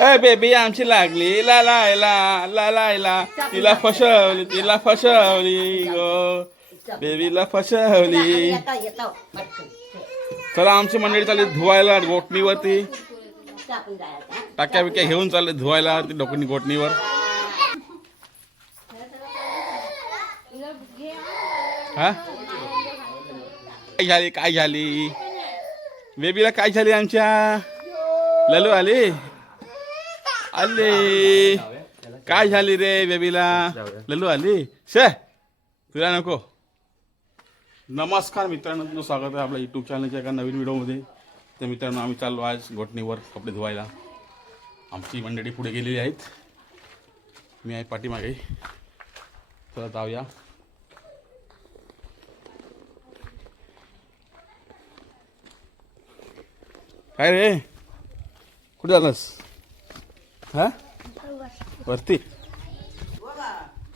ए baby आमची लागली ला लायला ला लायला तिला फसवली गो बेबीला फसवली. चला आमची मंडळी चालली धुवायला गोठणीवरती. टाक्या बिक्या घेऊन चालले धुवायला ती डोकणी गोठणीवर. हा काय झाली बेबीला काय झाली आमच्या ललू आली आले काय झाली रे बेबीला ललू आली शे तुला नको. नमस्कार मित्रांनो, तुमचं स्वागत आहे आपल्या यूट्यूब चॅनलच्या एका नवीन व्हिडिओमध्ये. तर मित्रांनो आम्ही चाललो आज गोठणीवर कपडे धुवायला. आमची मंडळी पुढे गेलेली आहेत, मी आहे पाठीमागे. चला जाऊया. काय रे कुठे झालंस? हा वरती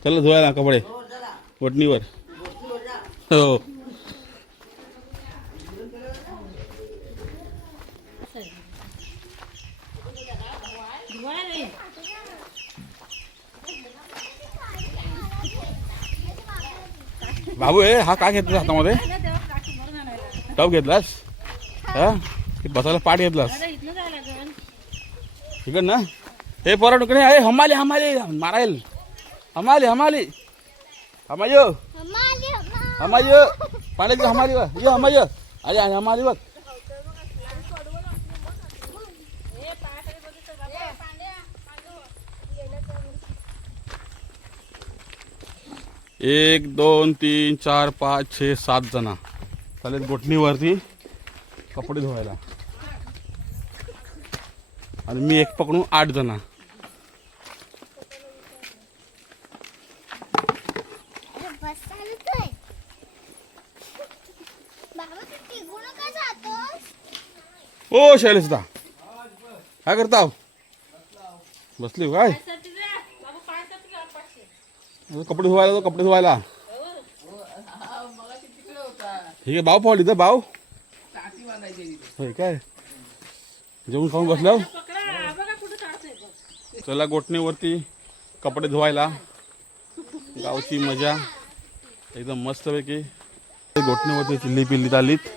चला धुवायला कपडे गोठणीवर. हो बाबू हा काय घेतला हातामध्ये? टप घेतलास? हा बसायला पाठ घेतलास इकड ना? हे पोरा इकडे आहे. हमाली हमाली मारायला हमाली हमाली हमायो हमायो पाण्याची हमाली वा ये हमायो अरे हमाली बघ. एक दोन तीन चार पाच 6 7 जण चालेल गोठणीवरती कपडे धुवायला. आणि मी एक पकडून 8 जण. ओ शैलेशदा काय करता? बसली काय? कपडे धुवायला कपडे धुवायला ठीक आहे. भाऊ पावली तर भाऊ होय काय जेवून खाऊन बसलो. चला गोठणीवरती कपडे धुवायला. गावची मजा एकदम मस्तपैकी. गोठणीवरती चिल्ली पिल्ली चाललीत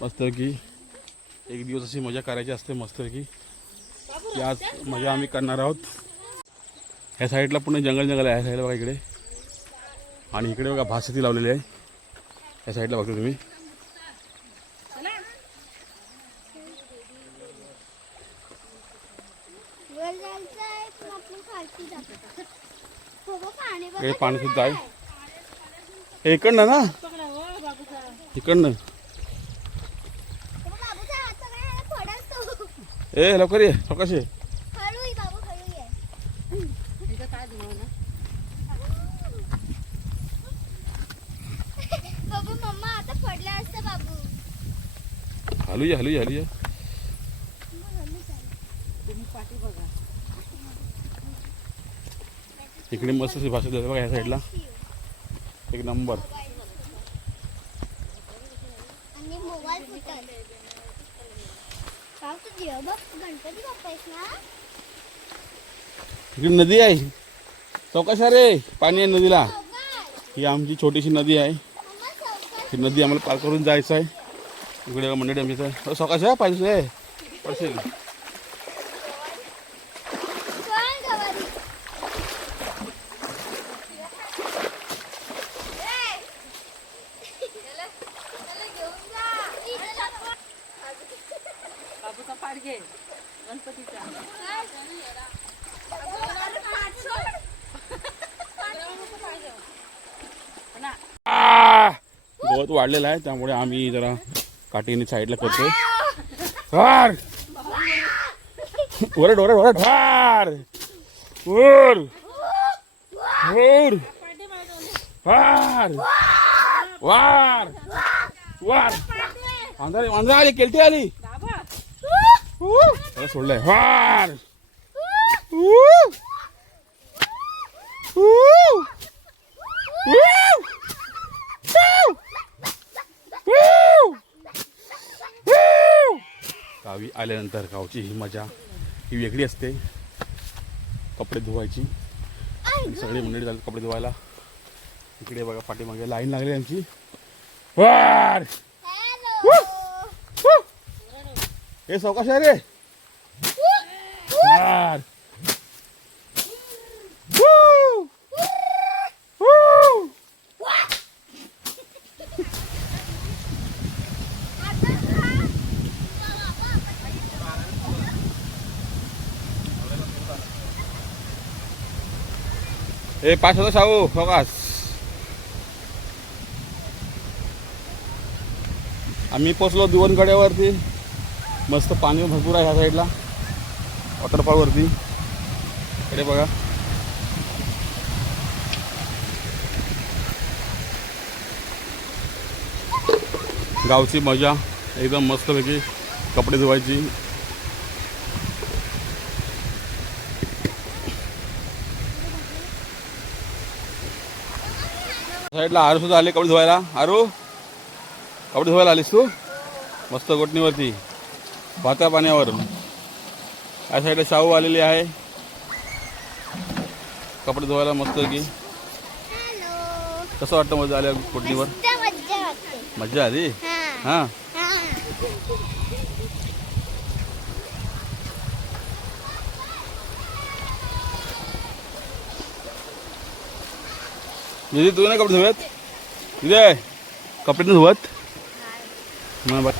मस्तपैकी. एक दिवस अशी मजा करायची असते मस्तपैकी. की आज मजा आम्ही करणार आहोत. ह्या साईडला पुन्हा जंगल जंगल आहे. ह्या साईडला बघा इकडे. आणि इकडे बघा भातशेती लावलेली आहे. ह्या साईडला बघतो तुम्ही. इकडे पाणी सुद्धा आहे. हे इकडनं ना इकडनं. ए लवकर ये सावकाश ये. हलूया हलूया हलूया. इकडे मस्त भाषा देते बघा ह्या साईडला एक नंबर. इकडे नदी आहे चौकाश रे. पाणी आहे नदीला. ही आमची छोटीशी नदी आहे. ही नदी आम्हाला पार करून जायचं आहे. इकडे मंडळी आमच्या सकाश आहे पाहिजे पडशील. गवत वाढलेलं आहे त्यामुळे आम्ही जरा काठीने साईडला करतोय. वार ओरड ओरड ओरड वार ओर ओर वार वार वार अंधारी अंधार आली केलती आली सोडलंय वार. गावी आल्यानंतर गावची ही मजा ही वेगळी असते कपडे धुवायची. आणि सगळी मंडळी झाली कपडे धुवायला. इकडे बघा पाठीमागे लाईन लागली यांची. वार हे सावकाश आहे रे. वार हे 5 होता शाहू फोकास. आम्ही पोचलो दिवणगड्यावरती. मस्त पाणी भरपूर आहे ह्या साईडला वॉटरफॉलवरती. इकडे बघा गावची मजा एकदम मस्तपैकी कपडे धुवायची. साईडला आरू सुद्धा आले कपडे धुवायला. आरू कपडे धुवायला आलीस तू मस्त गोटणीवरती भात्या पाण्यावर. या साईडला शाहू आलेली आहे कपडे धुवायला मस्त की. कसं वाटतं मजा आल्या गोटणीवर? मजा आली. हां दीदी तू नाही कपडे धुवत? दीदी कपडे नाही धुवत? मग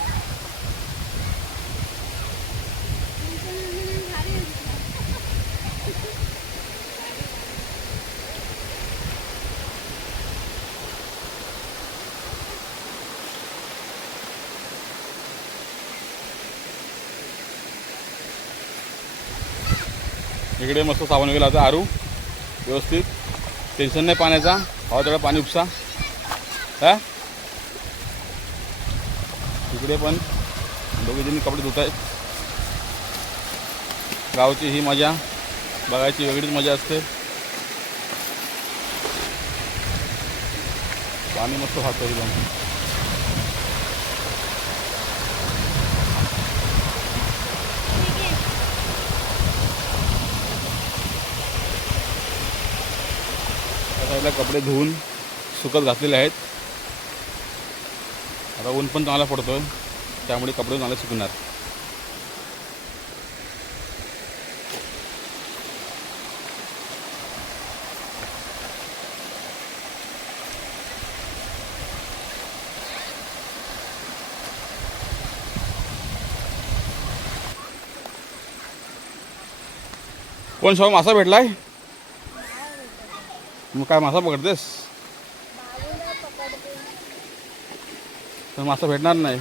इकडे मस्त साबण वगैरे लावता आरू व्यवस्थित. टेन्शन नाही पाण्याचा. हवा तेवढा पाणी उपसा. हा इकडे पण दोघेजणी कपडे धुत आहेत. गावची ही मजा बघायची वेगळीच मजा असते. पाणी मस्त वाहतं एकदम. साईडला कपडे धुवून सुकत घातलेले आहेत. आता ऊन पण चांगला पडतोय त्यामुळे कपडे चांगले सुकणार. कोण शाहू मासा भेटलाय? मग काय मासा पकडतेस? तर मासा भेटणार नाही.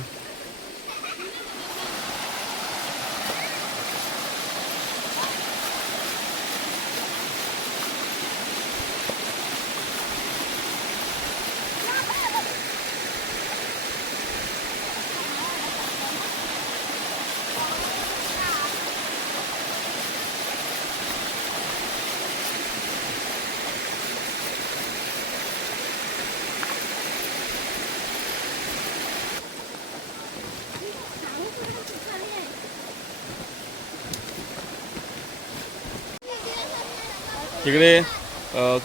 इकडे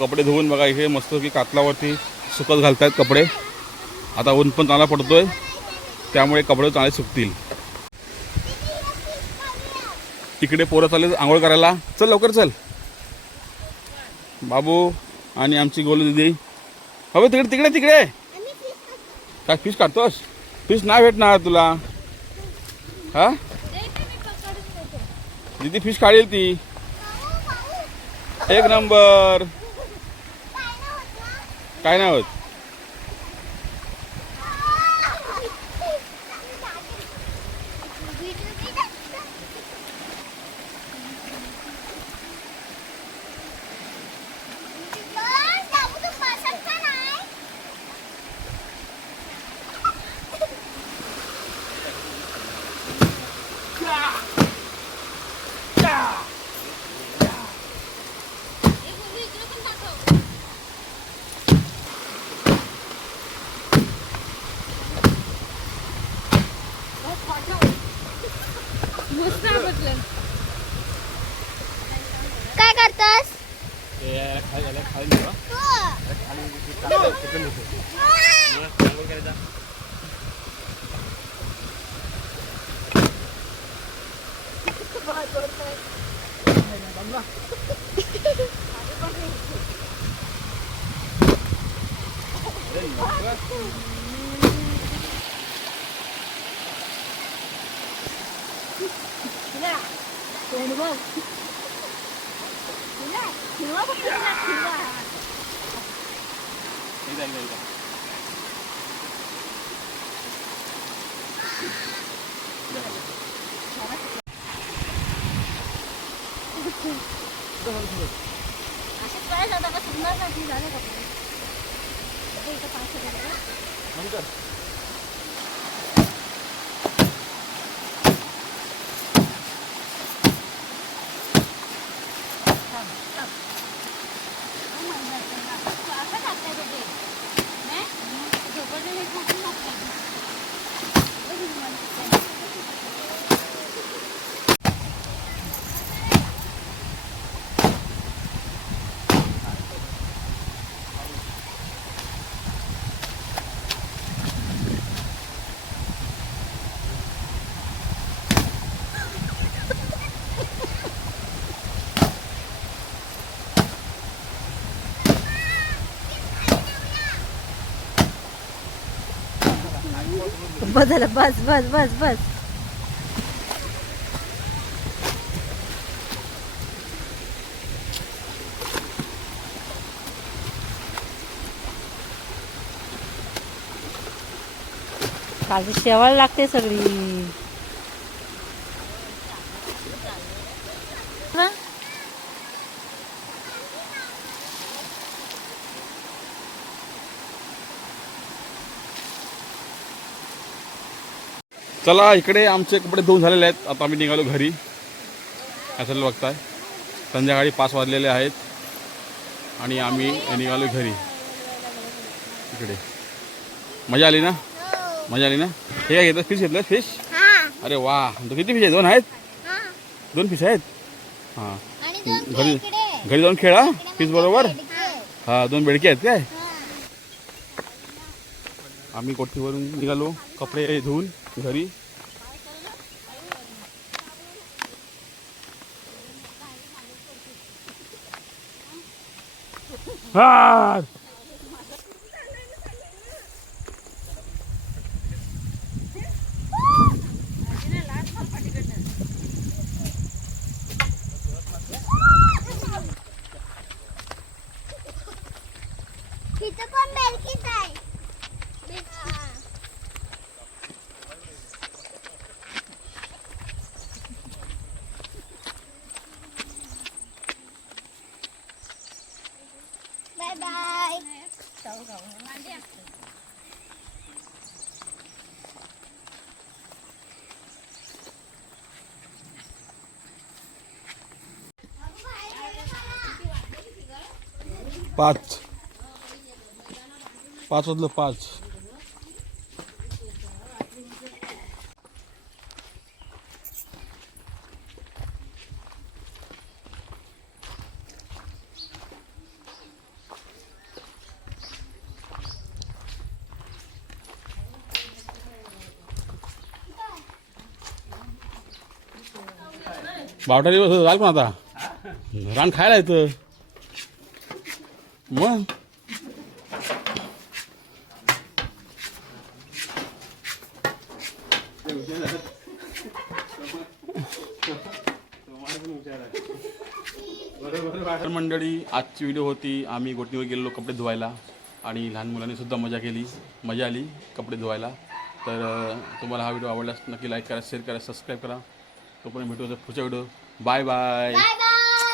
कपडे धुवून बघा इथे मस्त की कातलावरती सुकत घालतायत कपडे. आता ऊन पण चांगला पडतोय त्यामुळे कपडे चांगले सुकतील. इकडे पोरं चालले आंघोळ करायला. चल लवकर चल. बाबू आणि आमची गोलू दीदी. हवे तिकडे तिकडे तिकडे काय फिश काढतोस? फिश नाही भेटणार तुला. हा दीदी फिश काढेल ती. एक नंबर. काय नाही होत. होतास बस झालं बस बस बस बस कालची शेवाळ लागते सगळी चला इकडे आमचे कपडे धुवून झालेले आहेत. आता आम्ही निघालो घरी. असं बघताय संध्याकाळी 5 वाजलेले आहेत आणि आम्ही निघालो घरी. इकडे मजा आली ना? मजा आली ना? हे काय घेतलं? फिश घेतलं? फिश? अरे वा, किती फिश आहेत? 2 आहेत? 2 फिश आहेत? हां, घरी घरी जाऊन खेळा फिश बरोबर. हां, 2 बेडके आहेत काय? आम्ही कोठीवरून निघालो कपडे धुवून घरी. हा बाय बाय. 5 वाजलं 5. बावटा दिवस जाल पण आता रान खायला येतं मग. मंडळी आजची व्हिडिओ होती. आम्ही गोठणीवर गेलेलो कपडे धुवायला आणि लहान मुलांनी सुद्धा मजा आली कपडे धुवायला. तर तुम्हाला हा व्हिडिओ आवडल्यास नक्की लाईक करा, शेअर करा, सबस्क्राईब करा. तोपर्यंत भेटू पुढच्या व्हिडिओ. Bye bye.